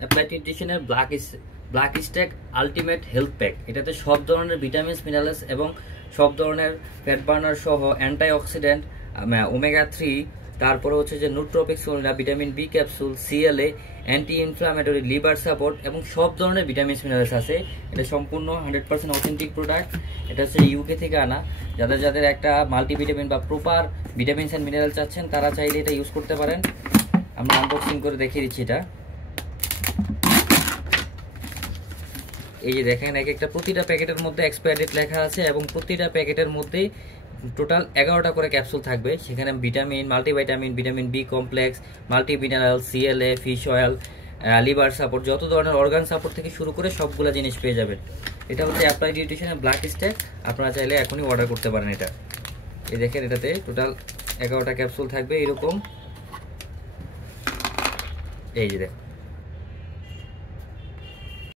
Applied নিউট্রিশনের black stack ultimate health pack. এটাতে সব ধরনের ভিটামিনস, মিনারেলস এবং সব ধরনের ফ্যাট বার্নার সহ অ্যান্টি অক্সিডেন্ট, ওমেগা 3, তারপরে হচ্ছে যে নুট্রোপিক্সোলিনা, vitamin B capsule, CLA, anti inflammatory, liver support এবং সব ধরনের ভিটামিনস মিনারেলস আছে। এটা সম্পূর্ণ 100% অথেন্টিক প্রোডাক্ট। এটা হচ্ছে ইউকে থেকে আনা। যাদের একটা মাল্টিভিটামিন বা প্রপার ভিটামিনস অ্যান্ড মিনারেল চাচ্ছেন তারা চাইলে এটা ইউজ করতে পারেন। আমরা আনবক্সিং করে দেখিয়ে দিচ্ছি এটা। এই যে দেখেন, এক একটা প্রতিটা প্যাকেটের মধ্যে এক্সপায়ার ডেট লেখা আছে এবং প্রতিটা প্যাকেটের মধ্যে টোটাল 11টা করে ক্যাপসুল থাকবে। সেখানে vitamin, multivitamin, vitamin B complex, multi mineral, CLA, fish oil, liver support, যত ধরনের অর্গান সাপোর্ট থেকে শুরু করে সবগুলো জিনিস পেয়ে যাবেন। এটা হচ্ছে অ্যাপ্লাইড নিউট্রিশনের ব্ল্যাক স্ট্যাক। আপনারা চাইলে এখনই অর্ডার করতে পারেন এটা। এই দেখেন, এটাতে টোটাল 11টা ক্যাপসুল থাকবে এরকম। এই যে দেখেন।